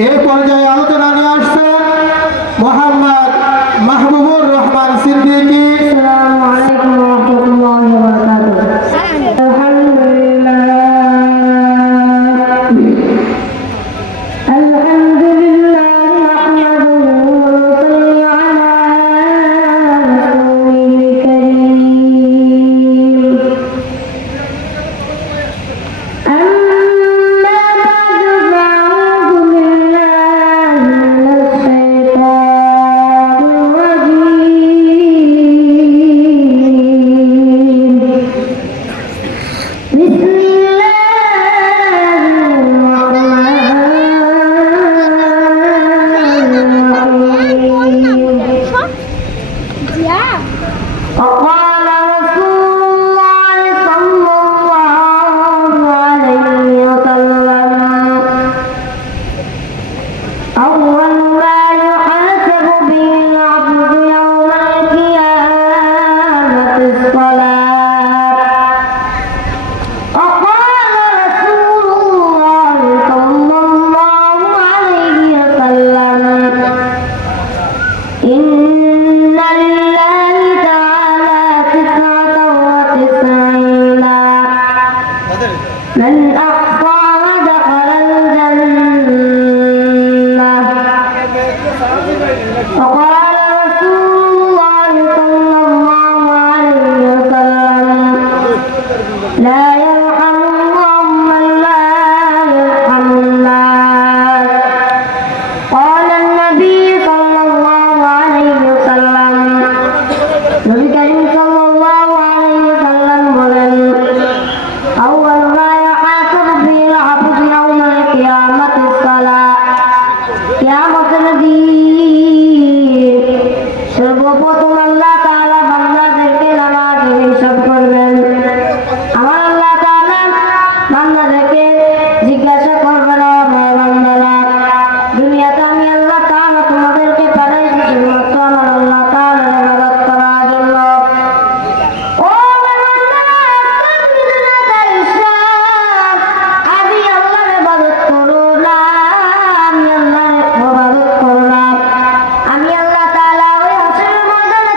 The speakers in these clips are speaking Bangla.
এই পর্যায়ে আলোচনা নিয়ে আসছেন মোহাম্মদ মাহবুবুর রহমান সিদ্দিকী। আসসালামু আলাইকুম ওয়া রাহমাতুল্লাহি ওয়া বারাকাতুহু। আলহামদুলিল্লাহ নাহমাদুহু ওয়া নুসাল্লি আলা রাসূলিল কারীম। وقال رسول الله صلى الله عليه وسلم أول ما يحاسب به العبد يوم القيامة الصلاة. وقال رسول الله صلى الله عليه وسلم إن لله تعالى 99 من أحصاها دخل الجنة. وقال رسول الله صلى الله عليه وسلم لا يرحم الله من لا يرحم الناس. قال النبي صلى الله عليه وسلم নবী করিম সাল্লাল্লাহু আলাইহি ওয়াসাল্লাম বলেন আউয়াল মা ইয়াহাসাবু বিল আবদ ইয়াউমাল কিয়ামাতিস সালাহ। কিয়ামতের দিন সর্বপ্রথম আল্লাহ তাআলা বান্দাদেরকে নামাজের হিসাব করবেন। আমার আল্লাহ তাআলা বান্দাদেরকে জিজ্ঞাসা করবেন, ও বান্দারা, দুনিয়াতে আমি আল্লাহ তাআলা তোমাদেরকে পাঠাইছি শুধুমাত্র আমার আল্লাহ তাআলার ইবাদত করার জন্য। ও বান্দারা, তুমি দুনিয়াতে আইসা আমি আল্লাহর ইবাদত করো না, আমি আল্লাহর ইবাদত করো না। আমি আল্লাহ তাআলা ওই হাসরের ময়দানে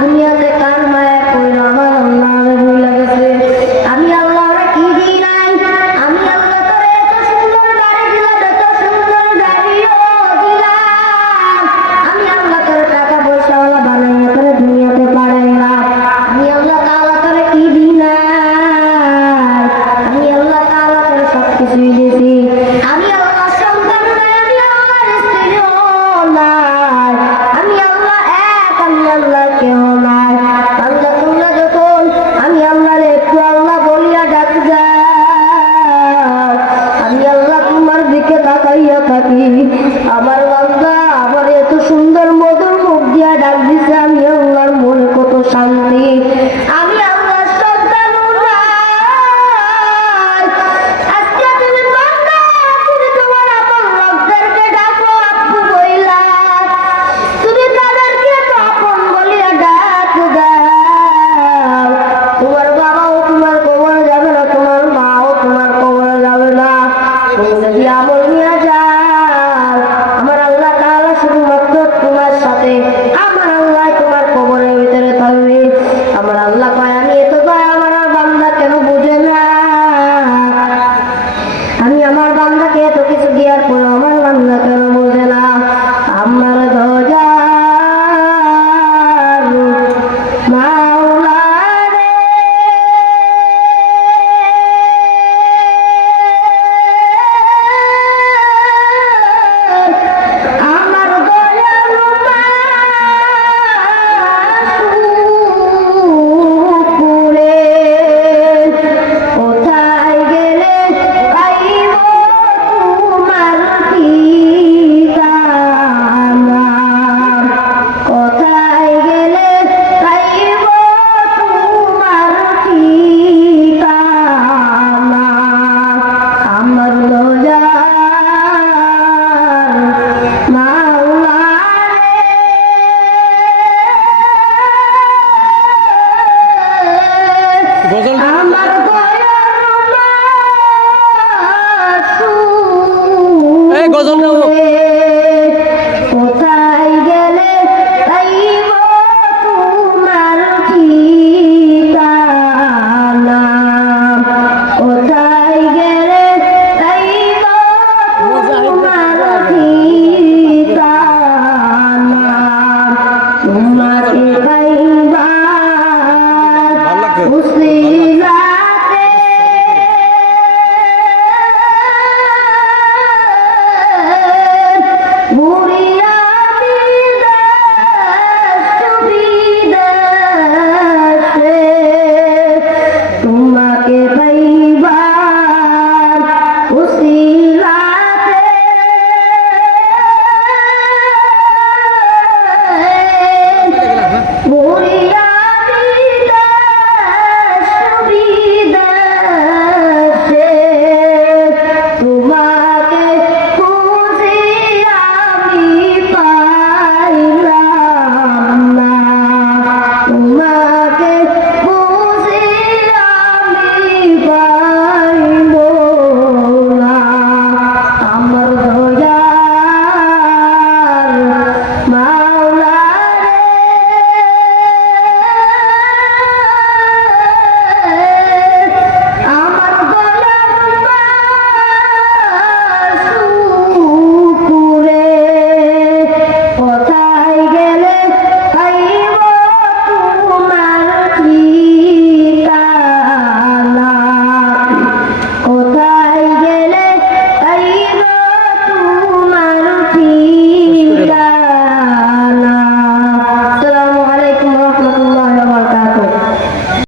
দুনিয়াতে কার মায়া কইরা আমার আল্লাহরে ভুলে গেছে। আমি আল্লাহরে কি দিই নাই? আমি আল্লাহ তোরে এত সুন্দর বাড়ি দিলাম, এত সুন্দর গাড়িও দিলাম। আমি আল্লাহ তোরে টাকা পয়সাওয়ালা বানাইয়া তোরে দুনিয়াতে পাঠাইলাম। আমি আল্লাহ তাআলা তোরে কি দিই নাই? আমি আল্লাহ তাআলা তোরে সবকিছুই দিয়েছি। আমি আল্লাহ সন্তান নাই, আমি আল্লাহর স্ত্রীও নাই, আমি আল্লাহ এক, আমি আল্লাহ কেউ নাই। বান্দা তোমরা যখন আমি আল্লাহরে একটু আল্লাহ বলিয়া ডাক যাও, আমি আল্লাহ তোমার দিকে তাকাইয়া থাকি। আমার বান্দা আমার এত সুন্দর মধুর মুখ দিয়া ডাক দিছে, আমি আল্লাহর মনে কত শান্তি। আমি আল্লাহর সন্তান নাই। আজকে তুমি বান্দা, তুমি তোমার আপন লোকদেরকে ডাকো আব্বু বইলা, তুমি তাদেরকে তো আপন বলিয়া ডাক দাও। তোমার বাবাও তোমার কবরে যাবে না, তোমার মাও তোমার কবরে যাবে না। তুমি যদি আমল নিয়ে যাও, আমার আল্লাহ তাআলা শুধুমাত্র তোমার সাথে, আমার আল্লাহ তোমার কবরের ভিতরে থাকবে। আমার আল্লাহ কয় আমি এত দয়া আমার বান্দা কেন বুঝে না? আমি আমার বান্দাকে এত কিছু দেওয়ার পর আমার বান্দা কেন বোঝে না? আমার দয়ার মাওলা রে, আমার দয়ার মাসুকুরে, কোথায় গেলে পাইব তোমার ঠিকানা? কোথায় গেলে পাইব তোমার ঠিকানা? আমার দয়ার মাওলা রে, আমার কোথায় গেলে পাইব তোমার ঠিকানা? কোথায় গেলে পাইব তোমার ঠিকানা? তোমাকে পাই